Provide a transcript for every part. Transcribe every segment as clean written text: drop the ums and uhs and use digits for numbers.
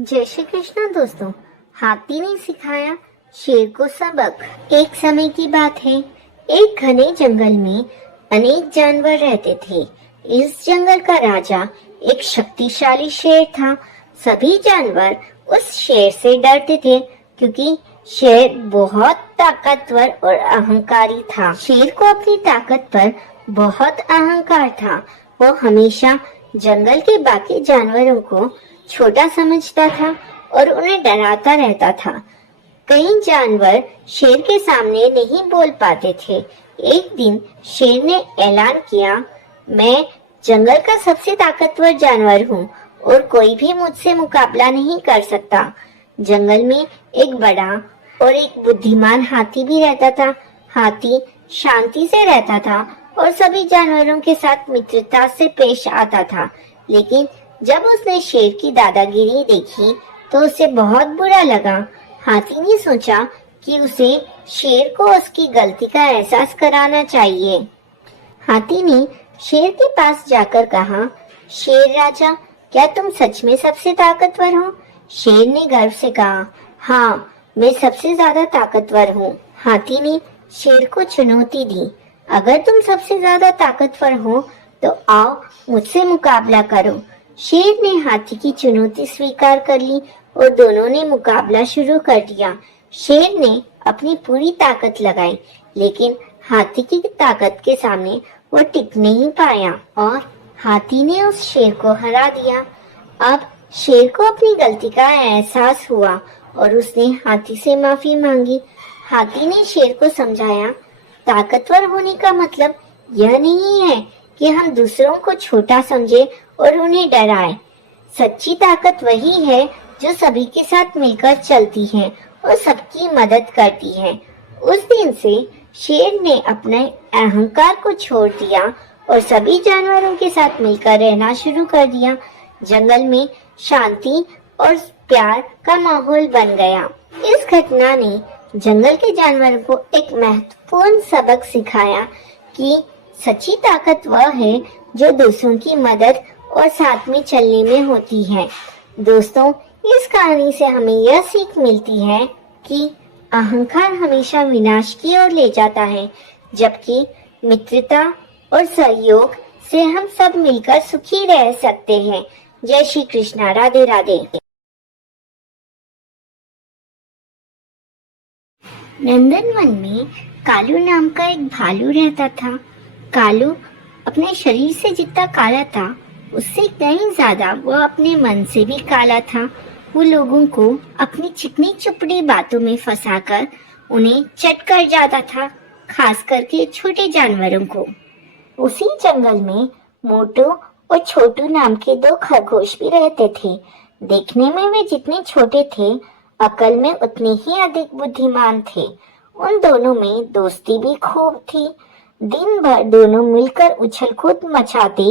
जय श्री कृष्ण दोस्तों। हाथी ने सिखाया शेर को सबक। एक समय की बात है, एक घने जंगल में अनेक जानवर रहते थे। इस जंगल का राजा एक शक्तिशाली शेर था। सभी जानवर उस शेर से डरते थे क्योंकि शेर बहुत ताकतवर और अहंकारी था। शेर को अपनी ताकत पर बहुत अहंकार था। वो हमेशा जंगल के बाकी जानवरों को छोटा समझता था और उन्हें डराता रहता था। कई जानवर शेर के सामने नहीं बोल पाते थे। एक दिन शेर ने ऐलान किया, मैं जंगल का सबसे ताकतवर जानवर हूँ और कोई भी मुझसे मुकाबला नहीं कर सकता। जंगल में एक बड़ा और एक बुद्धिमान हाथी भी रहता था। हाथी शांति से रहता था और सभी जानवरों के साथ मित्रता से पेश आता था। लेकिन जब उसने शेर की दादागिरी देखी तो उसे बहुत बुरा लगा। हाथी ने सोचा कि उसे शेर को उसकी गलती का एहसास कराना चाहिए। हाथी ने शेर के पास जाकर कहा, शेर राजा, क्या तुम सच में सबसे ताकतवर हो? शेर ने गर्व से कहा, हाँ, मैं सबसे ज्यादा ताकतवर हूँ। हाथी ने शेर को चुनौती दी, अगर तुम सबसे ज्यादा ताकतवर हो तो आओ मुझसे मुकाबला करो। शेर ने हाथी की चुनौती स्वीकार कर ली और दोनों ने मुकाबला शुरू कर दिया। शेर ने अपनी पूरी ताकत लगाई, लेकिन हाथी की ताकत के सामने वो टिक नहीं पाया और हाथी ने उस शेर को हरा दिया। अब शेर को अपनी गलती का एहसास हुआ और उसने हाथी से माफी मांगी। हाथी ने शेर को समझाया, ताकतवर होने का मतलब यह नहीं है कि हम दूसरों को छोटा समझे और उन्हें डराए। सच्ची ताकत वही है जो सभी के साथ मिलकर चलती है और सबकी मदद करती है। उस दिन से शेर ने अपने अहंकार को छोड़ दिया और सभी जानवरों के साथ मिलकर रहना शुरू कर दिया। जंगल में शांति और प्यार का माहौल बन गया। इस घटना ने जंगल के जानवरों को एक महत्वपूर्ण सबक सिखाया कि सच्ची ताकत वह है जो दूसरों की मदद और साथ में चलने में होती है। दोस्तों, इस कहानी से हमें यह सीख मिलती है कि अहंकार हमेशा विनाश की ओर ले जाता है, जबकि मित्रता और सहयोग से हम सब मिलकर सुखी रह सकते हैं। जय श्री कृष्णा। राधे राधे। नंदनवन में कालू नाम का एक भालू रहता था। कालू अपने शरीर से जितना काला था, उससे कहीं ज्यादा वह अपने मन से भी काला था। वो लोगों को अपनी चिकनी चुपड़ी बातों में फंसाकर उन्हें चट कर जाता था, खास करके छोटे जानवरों को। उसी जंगल में मोटू और छोटू नाम के दो खरगोश भी रहते थे। देखने में वे जितने छोटे थे, अकल में उतने ही अधिक बुद्धिमान थे। उन दोनों में दोस्ती भी खूब थी। दिन भर दोनों मिलकर उछल कूद मचाते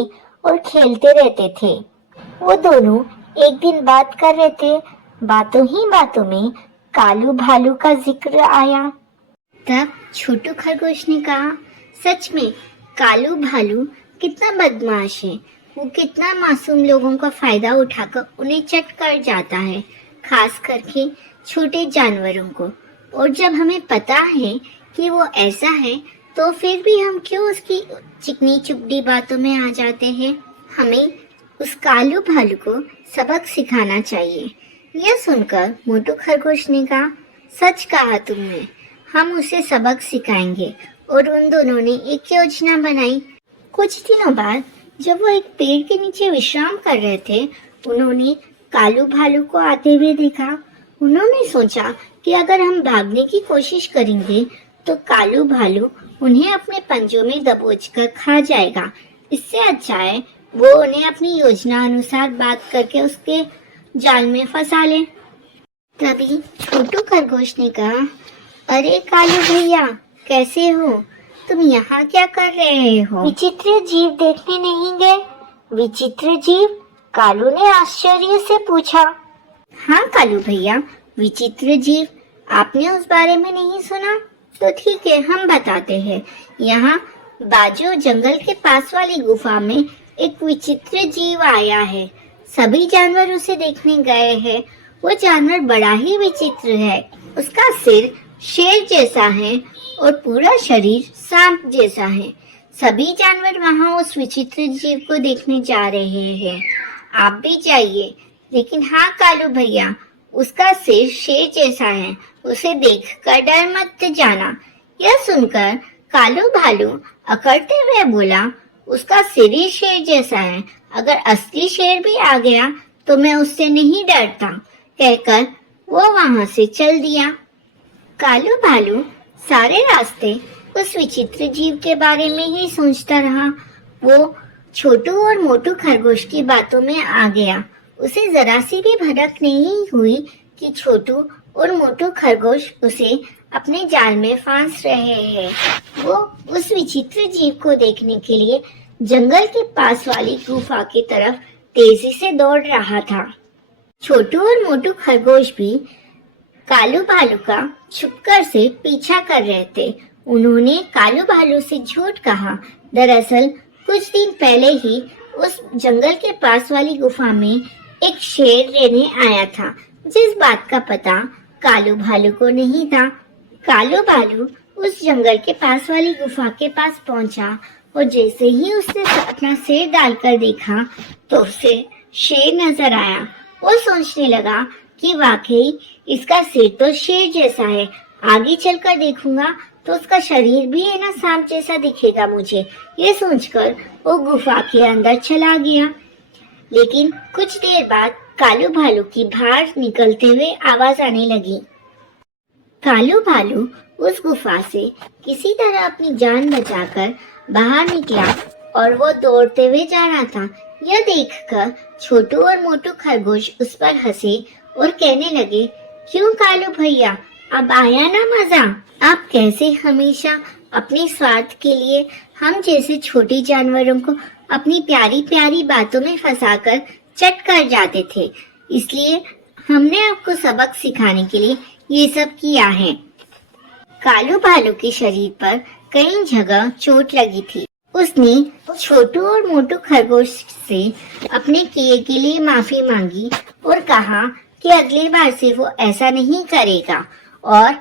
और खेलते रहते थे। वो दोनों एक दिन बात कर रहे थे। बातों ही बातों में कालू भालू का जिक्र आया। तब छोटू खरगोश ने कहा, सच में कालू भालू कितना बदमाश है। वो कितना मासूम लोगों का फायदा उठाकर उन्हें चट कर जाता है, खास करके छोटे जानवरों को। और जब हमें पता है कि वो ऐसा है तो फिर भी हम क्यों उसकी चिकनी चुपड़ी बातों में आ जाते हैं। हमें उस कालू भालू को सबक सिखाना चाहिए। यह सुनकर मोटू खरगोश ने कहा, सच कहा तुमने, हम उसे सबक सिखाएंगे। और उन दोनों ने एक योजना बनाई। कुछ दिनों बाद जब वो एक पेड़ के नीचे विश्राम कर रहे थे, उन्होंने कालू भालू को आते हुए देखा। उन्होंने सोचा कि अगर हम भागने की कोशिश करेंगे तो कालू भालू उन्हें अपने पंजों में दबोचकर खा जाएगा। इससे अच्छा है वो उन्हें अपनी योजना अनुसार बात करके उसके जाल में फंसा ले। तभी छोटू खरगोश ने कहा, अरे कालू भैया, कैसे हो? तुम यहाँ क्या कर रहे हो? विचित्र जीव देखने नहीं गए? विचित्र जीव? कालू ने आश्चर्य से पूछा। हाँ कालू भैया, विचित्र जीव, आपने उस बारे में नहीं सुना? तो ठीक है, हम बताते हैं। यहाँ बाजू जंगल के पास वाली गुफा में एक विचित्र जीव आया है। सभी जानवर उसे देखने गए हैं। वो जानवर बड़ा ही विचित्र है। उसका सिर शेर जैसा है और पूरा शरीर सांप जैसा है। सभी जानवर वहां उस विचित्र जीव को देखने जा रहे हैं। आप भी जाइए, लेकिन हाँ कालू भैया, उसका सिर शेर जैसा है, उसे देखकर डर मत जाना। यह सुनकर कालू भालू अकड़ते हुए बोला, उसका सिर ही शेर जैसा है, अगर असली शेर भी आ गया तो मैं उससे नहीं डरता, कहकर वो वहां से चल दिया। कालू भालू सारे रास्ते उस विचित्र जीव के बारे में ही सोचता रहा। वो छोटू और मोटू खरगोश की बातों में आ गया। उसे जरा सी भी भनक नहीं हुई कि छोटू और मोटू खरगोश उसे अपने जाल में फांस रहे हैं। वो उस विचित्र जीव को देखने के लिए जंगल के पास वाली गुफा की तरफ तेजी से दौड़ रहा था। छोटू और मोटू खरगोश भी कालू भालू का छुपकर से पीछा कर रहे थे। उन्होंने कालू भालू से झूठ कहा। दरअसल कुछ दिन पहले ही उस जंगल के पास वाली गुफा में एक शेर रहने आया था, जिस बात का पता कालू भालू को नहीं था। कालू भालू उस जंगल के पास वाली गुफा के पास पहुंचा और जैसे ही उसने अपना सिर डालकर देखा तो उसे शेर नजर आया। वो सोचने लगा कि वाकई इसका सिर तो शेर जैसा है, आगे चलकर देखूंगा तो उसका शरीर भी है ना सांप जैसा दिखेगा मुझे। ये सोचकर वो गुफा के अंदर चला गया। लेकिन कुछ देर बाद कालू भालू की बाहर निकलते हुए आवाज आने लगी। कालू भालू उस गुफा से किसी तरह अपनी जान बचाकर बाहर निकला और वो दौड़ते हुए जा रहा था। यह देखकर छोटू और मोटू खरगोश उस पर हंसे और कहने लगे, क्यों कालू भैया, अब आया ना मजा? आप कैसे हमेशा अपने स्वार्थ के लिए हम जैसे छोटे जानवरों को अपनी प्यारी प्यारी बातों में फंसाकर चट कर जाते थे। इसलिए हमने आपको सबक सिखाने के लिए ये सब किया है। कालू भालू के शरीर पर कई जगह चोट लगी थी। उसने छोटू और मोटू खरगोश से अपने किए के लिए माफी मांगी और कहा कि अगली बार से वो ऐसा नहीं करेगा, और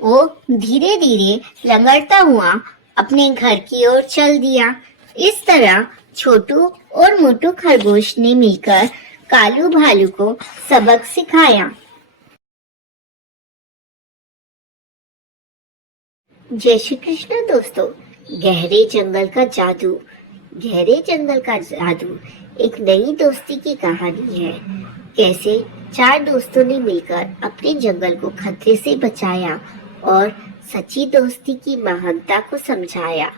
वो धीरे धीरे लंगड़ता हुआ अपने घर की ओर चल दिया। इस तरह छोटू और मोटू खरगोश ने मिलकर कालू भालू को सबक सिखाया। जय श्री कृष्ण दोस्तों। गहरे जंगल का जादू। गहरे जंगल का जादू एक नई दोस्ती की कहानी है। कैसे चार दोस्तों ने मिलकर अपने जंगल को खतरे से बचाया और सच्ची दोस्ती की महानता को समझाया।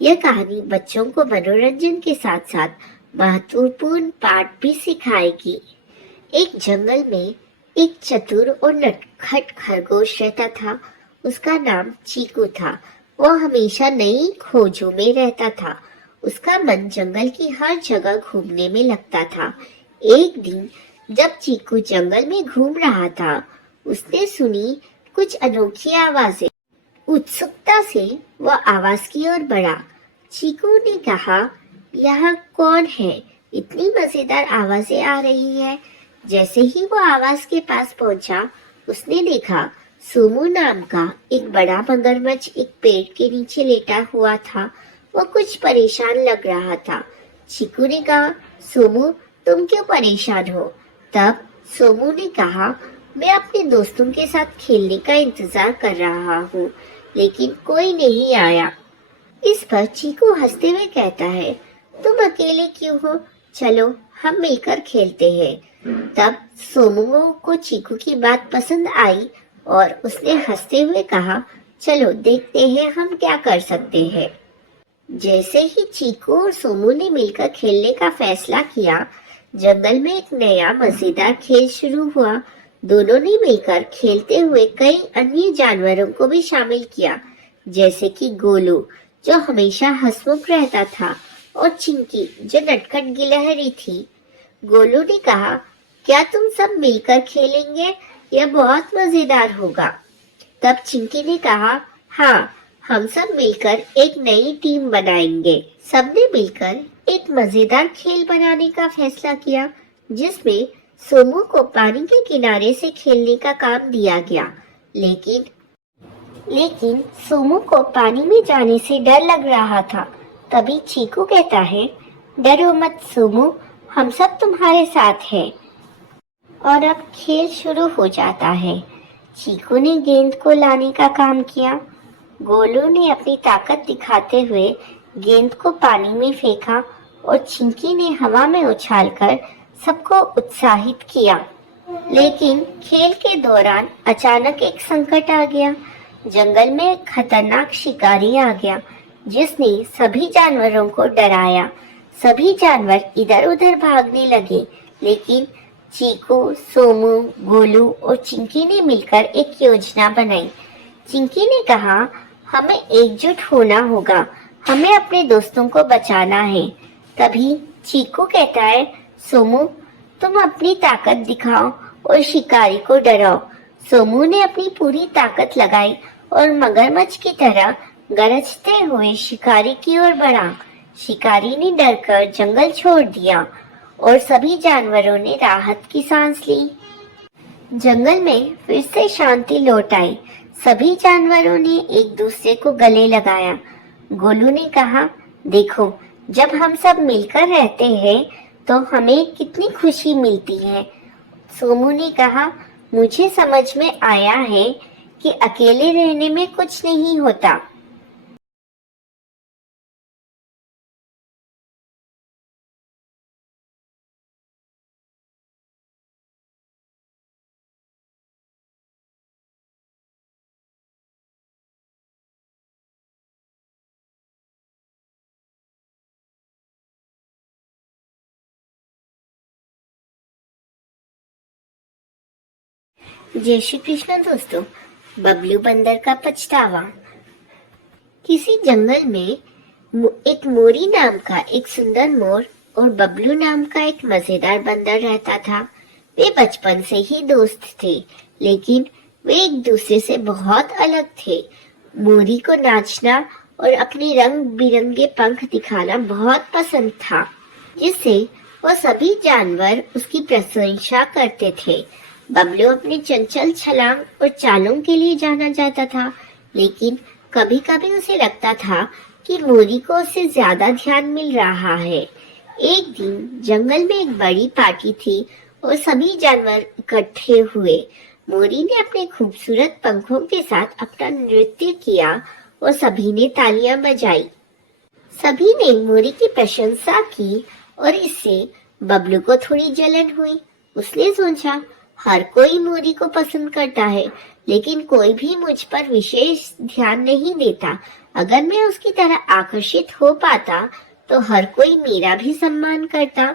यह कहानी बच्चों को मनोरंजन के साथ साथ महत्वपूर्ण पाठ भी सिखाएगी। एक जंगल में एक चतुर और नटखट खरगोश रहता था। उसका नाम चीकू था। वो हमेशा नई खोजों में रहता था। उसका मन जंगल की हर जगह घूमने में लगता था। एक दिन जब चीकू जंगल में घूम रहा था, उसने सुनी कुछ अनोखी आवाजें। उत्सुकता से वह आवाज की ओर बढ़ा। चीकू ने कहा, यह कौन है? इतनी मजेदार आवाजें आ रही है। जैसे ही वो आवाज के पास पहुंचा, उसने देखा सोमू नाम का एक बड़ा मगरमच्छ एक पेड़ के नीचे लेटा हुआ था। वो कुछ परेशान लग रहा था। चीकू ने कहा, सोमू तुम क्यों परेशान हो? तब सोमू ने कहा, मैं अपने दोस्तों के साथ खेलने का इंतजार कर रहा हूँ, लेकिन कोई नहीं आया। इस पर चीकू हंसते हुए कहता है, तुम अकेले क्यों हो? चलो हम मिलकर खेलते हैं। तब सोमू को चीकू की बात पसंद आई और उसने हंसते हुए कहा, चलो देखते हैं हम क्या कर सकते हैं। जैसे ही चीकू और सोमू ने मिलकर खेलने का फैसला किया, जंगल में एक नया मजेदार खेल शुरू हुआ। दोनों ने मिलकर खेलते हुए कई अन्य जानवरों को भी शामिल किया, जैसे कि गोलू जो हमेशा हंसमुख रहता था और चिंकी जो नटखट गिलहरी थी। गोलू ने कहा, क्या तुम सब मिलकर खेलेंगे? यह बहुत मजेदार होगा। तब चिंकी ने कहा, हाँ हम सब मिलकर एक नई टीम बनाएंगे। सबने मिलकर एक मजेदार खेल बनाने का फैसला किया। जिसमें सोमू को पानी के किनारे से खेलने का काम दिया गया। लेकिन लेकिन सोमू को पानी में जाने से डर लग रहा था। तभी चीकू कहता है, डरो मत सोमू, हम सब तुम्हारे साथ हैं। और अब खेल शुरू हो जाता है। चीकू ने गेंद को लाने का काम किया। गोलू ने अपनी ताकत दिखाते हुए गेंद को पानी में फेंका और चिंकी ने हवा में उछालकर सबको उत्साहित किया। लेकिन खेल के दौरान अचानक एक संकट आ गया। जंगल में एक खतरनाक शिकारी आ गया जिसने सभी जानवरों को डराया। सभी जानवर इधर उधर भागने लगे, लेकिन चीकू, सोमू, गोलू और चिंकी ने मिलकर एक योजना बनाई। चिंकी ने कहा, हमें एकजुट होना होगा, हमें अपने दोस्तों को बचाना है। तभी चीकू कहता है, सोमू तुम अपनी ताकत दिखाओ और शिकारी को डराओ। सोमू ने अपनी पूरी ताकत लगाई और मगरमच्छ की तरह गरजते हुए शिकारी की ओर बढ़ा। शिकारी ने डरकर जंगल छोड़ दिया और सभी जानवरों ने राहत की सांस ली। जंगल में फिर से शांति लौट आई। सभी जानवरों ने एक दूसरे को गले लगाया। गोलू ने कहा, देखो, जब हम सब मिलकर रहते हैं तो हमें कितनी खुशी मिलती है। सोमू ने कहा, मुझे समझ में आया है कि अकेले रहने में कुछ नहीं होता। जय श्री कृष्ण दोस्तों। बबलू बंदर का पछतावा। किसी जंगल में एक मोरी नाम का एक सुंदर मोर और बबलू नाम का एक मजेदार बंदर रहता था। वे बचपन से ही दोस्त थे, लेकिन वे एक दूसरे से बहुत अलग थे। मोरी को नाचना और अपने रंग बिरंगे पंख दिखाना बहुत पसंद था, जिससे वो सभी जानवर उसकी प्रशंसा करते थे। बबलू अपने चंचल छलांग और चालों के लिए जाना जाता था, लेकिन कभी कभी उसे लगता था कि मोरी को उससे ज्यादा ध्यान मिल रहा है। एक दिन जंगल में एक बड़ी पार्टी थी और सभी जानवर इकट्ठे हुए। मोरी ने अपने खूबसूरत पंखों के साथ अपना नृत्य किया और सभी ने तालियां बजाई। सभी ने मोरी की प्रशंसा की और इससे बबलू को थोड़ी जलन हुई। उसने सोचा, हर कोई मोरी को पसंद करता है, लेकिन कोई भी मुझ पर विशेष ध्यान नहीं देता। अगर मैं उसकी तरह आकर्षित हो पाता तो हर कोई मेरा भी सम्मान करता।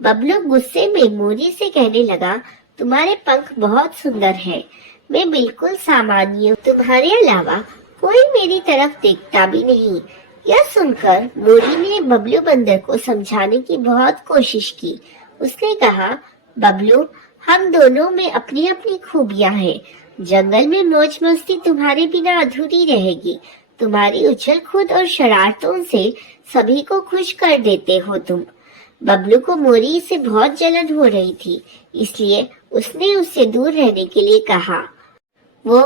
बबलू गुस्से में मोरी से कहने लगा, तुम्हारे पंख बहुत सुंदर हैं, मैं बिल्कुल सामान्य हूँ, तुम्हारे अलावा कोई मेरी तरफ देखता भी नहीं। यह सुनकर मोरी ने बबलू बंदर को समझाने की बहुत कोशिश की। उसने कहा, बबलू, हम दोनों में अपनी अपनी खूबियां हैं। जंगल में मौज मस्ती तुम्हारे बिना अधूरी रहेगी। तुम्हारी उछल कूद और शरारतों से सभी को खुश कर देते हो तुम। बबलू को मोरी से बहुत जलन हो रही थी, इसलिए उसने उससे दूर रहने के लिए कहा। वो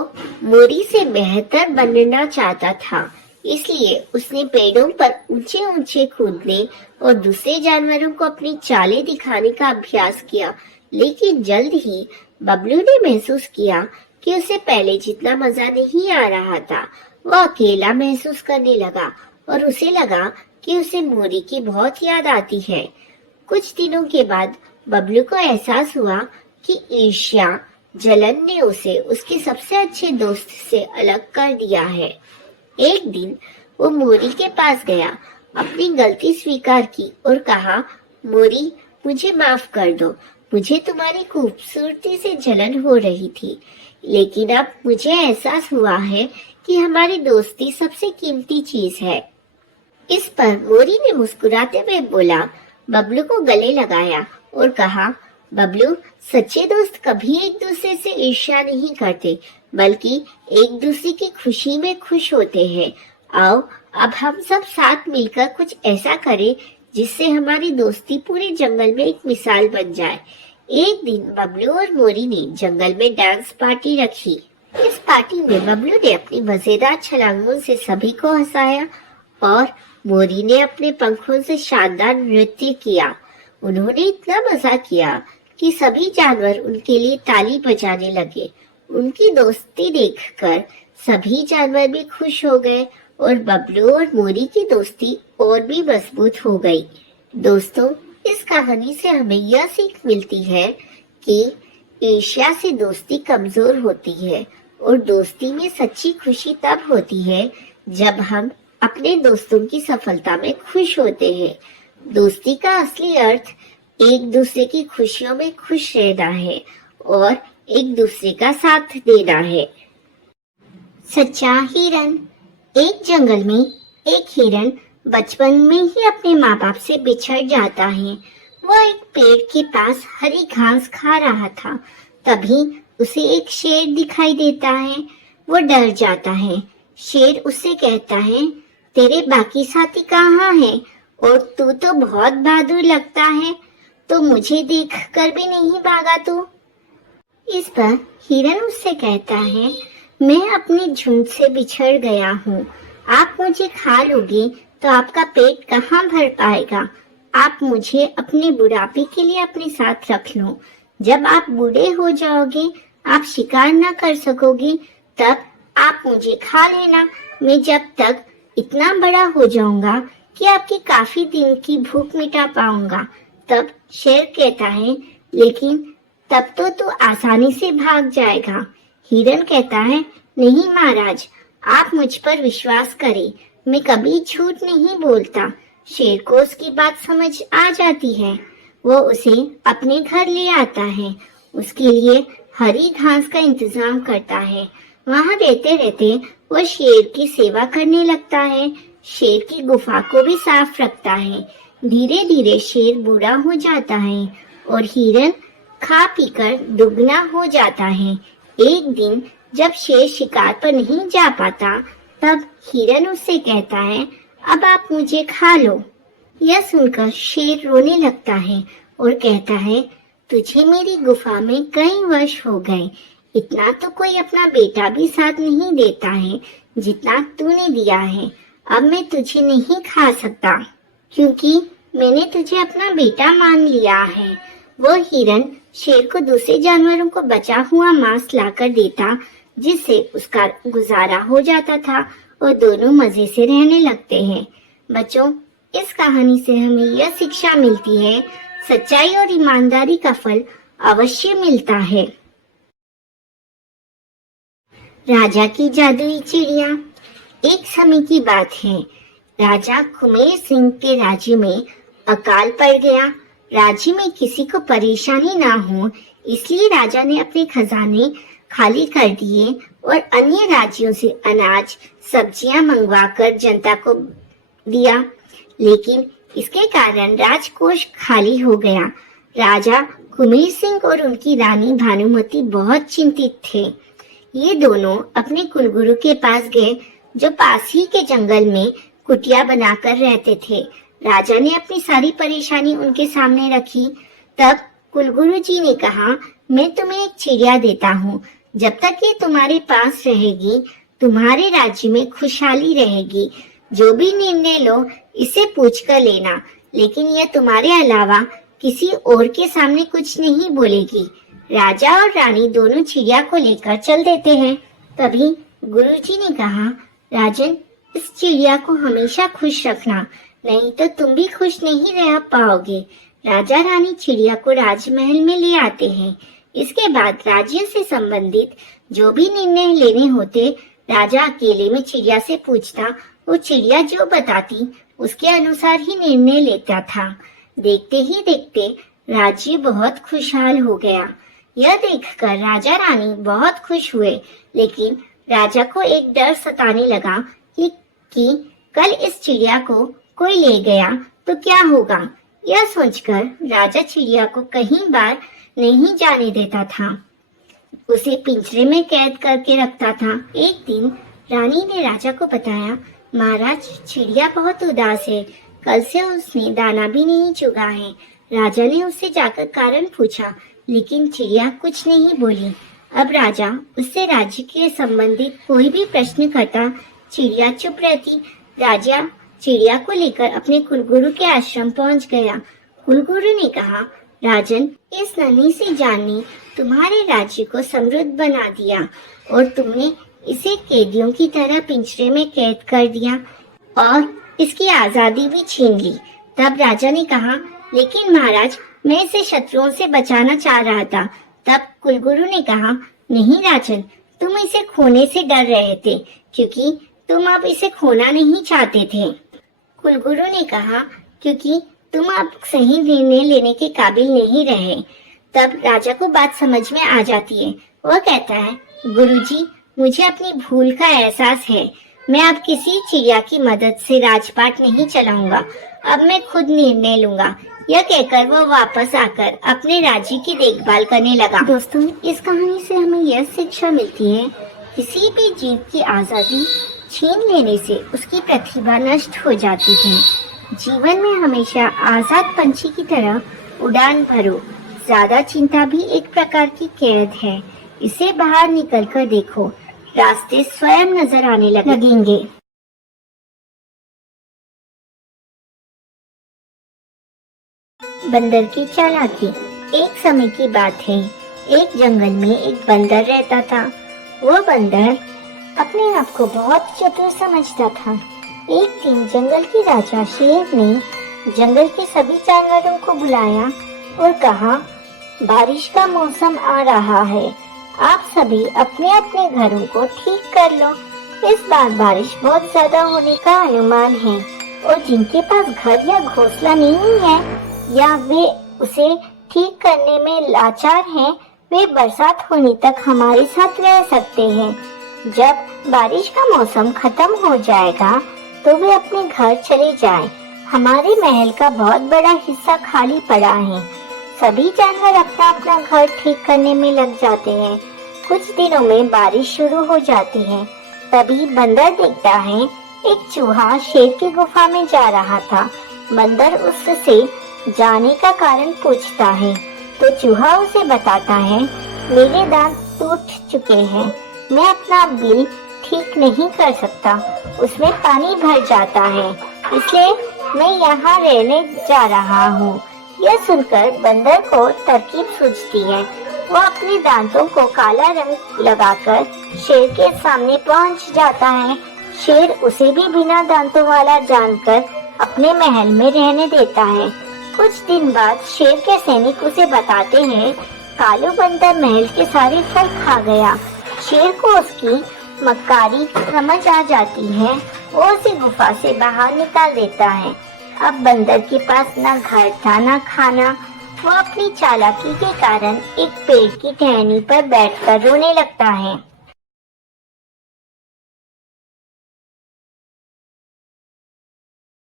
मोरी से बेहतर बनना चाहता था, इसलिए उसने पेड़ों पर ऊंचे ऊंचे कूदने और दूसरे जानवरों को अपनी चालें दिखाने का अभ्यास किया। लेकिन जल्द ही बबलू ने महसूस किया कि उसे पहले जितना मजा नहीं आ रहा था। वह अकेला महसूस करने लगा और उसे लगा कि उसे मोरी की बहुत याद आती है। कुछ दिनों के बाद बबलू को एहसास हुआ कि ईर्ष्या, जलन ने उसे उसके सबसे अच्छे दोस्त से अलग कर दिया है। एक दिन वो मोरी के पास गया, अपनी गलती स्वीकार की और कहा, मोरी, मुझे माफ कर दो। मुझे तुम्हारी खूबसूरती से जलन हो रही थी, लेकिन अब मुझे एहसास हुआ है कि हमारी दोस्ती सबसे कीमती चीज है। इस पर मोरी ने मुस्कुराते हुए बोला, बबलू को गले लगाया और कहा, बबलू, सच्चे दोस्त कभी एक दूसरे से ईर्ष्या नहीं करते, बल्कि एक दूसरे की खुशी में खुश होते हैं। आओ अब हम सब साथ मिलकर कुछ ऐसा करें जिससे हमारी दोस्ती पूरे जंगल में एक मिसाल बन जाए। एक दिन बबलू और मोरी ने जंगल में डांस पार्टी रखी। इस पार्टी में बबलू ने अपनी मजेदार छलांगों से सभी को हंसाया और मोरी ने अपने पंखों से शानदार नृत्य किया। उन्होंने इतना मजा किया कि सभी जानवर उनके लिए ताली बजाने लगे। उनकी दोस्ती देखकर सभी जानवर भी खुश हो गए और बबलू और मोरी की दोस्ती और भी मजबूत हो गई। दोस्तों, इस कहानी से हमें यह सीख मिलती है कि ईर्ष्या से दोस्ती कमजोर होती है और दोस्ती में सच्ची खुशी तब होती है जब हम अपने दोस्तों की सफलता में खुश होते हैं। दोस्ती का असली अर्थ एक दूसरे की खुशियों में खुश रहना है और एक दूसरे का साथ देना है। सच्चा हिरन। एक जंगल में एक हिरन बचपन में ही अपने माँ बाप से बिछड़ जाता है। वह एक पेड़ के पास हरी घास खा रहा था। तभी उसे एक शेर दिखाई देता है। वो डर जाता है। शेर उससे कहता है, तेरे बाकी साथी कहाँ हैं? और तू तो बहुत बहादुर लगता है, तो मुझे देखकर भी नहीं भागा तू? इस पर हिरन उससे कहता है, मैं अपने झुंड से बिछड़ गया हूँ। आप मुझे खा लोगे तो आपका पेट कहाँ भर पाएगा। आप मुझे अपने बुढ़ापे के लिए अपने साथ रख लो। जब आप बूढ़े हो जाओगे, आप शिकार न कर सकोगे, तब आप मुझे खा लेना। मैं जब तक इतना बड़ा हो जाऊंगा कि आपकी काफी दिन की भूख मिटा पाऊंगा। तब शेर कहता है, लेकिन तब तो तू आसानी से भाग जाएगा। हिरन कहता है, नहीं महाराज, आप मुझ पर विश्वास करें, मैं कभी झूठ नहीं बोलता। शेर को उसकी बात समझ आ जाती है। वो उसे अपने घर ले आता है। उसके लिए हरी घास का इंतजाम करता है। वहाँ रहते रहते वो शेर की सेवा करने लगता है। शेर की गुफा को भी साफ रखता है। धीरे धीरे शेर बूढ़ा हो जाता है और हिरन खा पीकर दुगना हो जाता है। एक दिन जब शेर शिकार पर नहीं जा पाता, तब हिरन उससे कहता है, अब आप मुझे खा लो। यह सुनकर शेर रोने लगता है और कहता है, तुझे मेरी गुफा में कई वर्ष हो गए। इतना तो कोई अपना बेटा भी साथ नहीं देता है जितना तूने दिया है। अब मैं तुझे नहीं खा सकता, क्योंकि मैंने तुझे अपना बेटा मान लिया है। वो हिरन शेर को दूसरे जानवरों को बचा हुआ मांस लाकर देता, जिससे उसका गुजारा हो जाता था और दोनों मजे से रहने लगते हैं। बच्चों, इस कहानी से हमें यह शिक्षा मिलती है, सच्चाई और ईमानदारी का फल अवश्य मिलता है। राजा की जादुई चिड़िया। एक समय की बात है, राजा कुमेर सिंह के राज्य में अकाल पड़ गया। राज्य में किसी को परेशानी ना हो, इसलिए राजा ने अपने खजाने खाली कर दिए और अन्य राज्यों से अनाज, सब्जियां मंगवाकर जनता को दिया। लेकिन इसके कारण राजकोष खाली हो गया। राजा कुमेर सिंह और उनकी रानी भानुमति बहुत चिंतित थे। ये दोनों अपने कुलगुरु के पास गए, जो पास ही के जंगल में कुटिया बनाकर रहते थे। राजा ने अपनी सारी परेशानी उनके सामने रखी। तब कुलगुरु जी ने कहा, मैं तुम्हें एक चिड़िया देता हूँ। जब तक ये तुम्हारे पास रहेगी, तुम्हारे राज्य में खुशहाली रहेगी। जो भी निर्णय लो, इसे पूछ कर लेना, लेकिन यह तुम्हारे अलावा किसी और के सामने कुछ नहीं बोलेगी। राजा और रानी दोनों चिड़िया को लेकर चल देते हैं। तभी गुरुजी ने कहा, राजन, इस चिड़िया को हमेशा खुश रखना, नहीं तो तुम भी खुश नहीं रह पाओगे। राजा रानी चिड़िया को राजमहल में ले आते हैं। इसके बाद राज्य से संबंधित जो भी निर्णय लेने होते, राजा अकेले में चिड़िया से पूछता। वो चिड़िया जो बताती उसके अनुसार ही निर्णय लेता था। देखते ही देखते राज्य बहुत खुशहाल हो गया। यह देखकर राजा रानी बहुत खुश हुए, लेकिन राजा को एक डर सताने लगा कि कल इस चिड़िया को कोई ले गया तो क्या होगा। यह सोचकर राजा चिड़िया को कहीं बार नहीं जाने देता था, उसे पिंजरे में कैद करके रखता था। एक दिन रानी ने राजा को बताया, महाराज, चिड़िया बहुत उदास है, कल से उसने दाना भी नहीं चुगा है। राजा ने उससे जाकर कारण पूछा, लेकिन चिड़िया कुछ नहीं बोली। अब राजा उससे राज्य के संबंधित कोई भी प्रश्न करता, चिड़िया चुप रहती। राजा चिड़िया को लेकर अपने कुलगुरु के आश्रम पहुंच गया। कुलगुरु ने कहा, राजन, इस नन्ही सी जान ने तुम्हारे राज्य को समृद्ध बना दिया और तुमने इसे कैदियों की तरह पिंजरे में कैद कर दिया और इसकी आजादी भी छीन ली। तब राजा ने कहा, लेकिन महाराज, मैं इसे शत्रुओं से बचाना चाह रहा था। तब कुलगुरु ने कहा, नहीं राजन, तुम इसे खोने से डर रहे थे क्योंकि तुम अब इसे खोना नहीं चाहते थे। कुलगुरु ने कहा, क्योंकि तुम अब सही निर्णय लेने के काबिल नहीं रहे। तब राजा को बात समझ में आ जाती है। वह कहता है, गुरुजी, मुझे अपनी भूल का एहसास है। मैं अब किसी चिड़िया की मदद से राजपाट नहीं चलाऊंगा। अब मैं खुद निर्णय लूंगा। यह कहकर वो वापस आकर अपने राज्य की देखभाल करने लगा। दोस्तों, इस कहानी से हमें यह शिक्षा मिलती है, किसी भी जीव की आजादी छीन लेने से उसकी प्रतिभा नष्ट हो जाती है। जीवन में हमेशा आजाद पंछी की तरह उड़ान भरो। ज्यादा चिंता भी एक प्रकार की कैद है। इसे बाहर निकल कर देखो, रास्ते स्वयं नजर आने लगेंगे। बंदर की चालाकी। एक समय की बात है, एक जंगल में एक बंदर रहता था। वो बंदर अपने आप को बहुत चतुर समझता था। एक दिन जंगल की राजा शेर ने जंगल के सभी जानवरों को बुलाया और कहा, बारिश का मौसम आ रहा है, आप सभी अपने अपने घरों को ठीक कर लो। इस बार बारिश बहुत ज्यादा होने का अनुमान है और जिनके पास घर या घोंसला नहीं है या वे उसे ठीक करने में लाचार हैं, वे बरसात होने तक हमारे साथ रह सकते हैं। जब बारिश का मौसम खत्म हो जाएगा तो वे अपने घर चले जाएं। हमारे महल का बहुत बड़ा हिस्सा खाली पड़ा है। सभी जानवर अपना अपना घर ठीक करने में लग जाते हैं। कुछ दिनों में बारिश शुरू हो जाती है। तभी बंदर देखता है एक चूहा शेर की गुफा में जा रहा था। बंदर उससे जाने का कारण पूछता है तो चूहा उसे बताता है, मेरे दांत टूट चुके हैं, मैं अपना बिल ठीक नहीं कर सकता, उसमें पानी भर जाता है, इसलिए मैं यहाँ रहने जा रहा हूँ। यह सुनकर बंदर को तरकीब सूझती है। वो अपने दांतों को काला रंग लगाकर शेर के सामने पहुँच जाता है। शेर उसे भी बिना दांतों वाला जानकर अपने महल में रहने देता है। कुछ दिन बाद शेर के सैनिक उसे बताते हैं, कालू बंदर महल के सारे फल खा गया। शेर को उसकी मक्कारी समझ आ जाती है। वो उसे गुफा से बाहर निकाल देता है। अब बंदर के पास न घर था न खाना। वो अपनी चालाकी के कारण एक पेड़ की टहनी पर बैठकर रोने लगता है।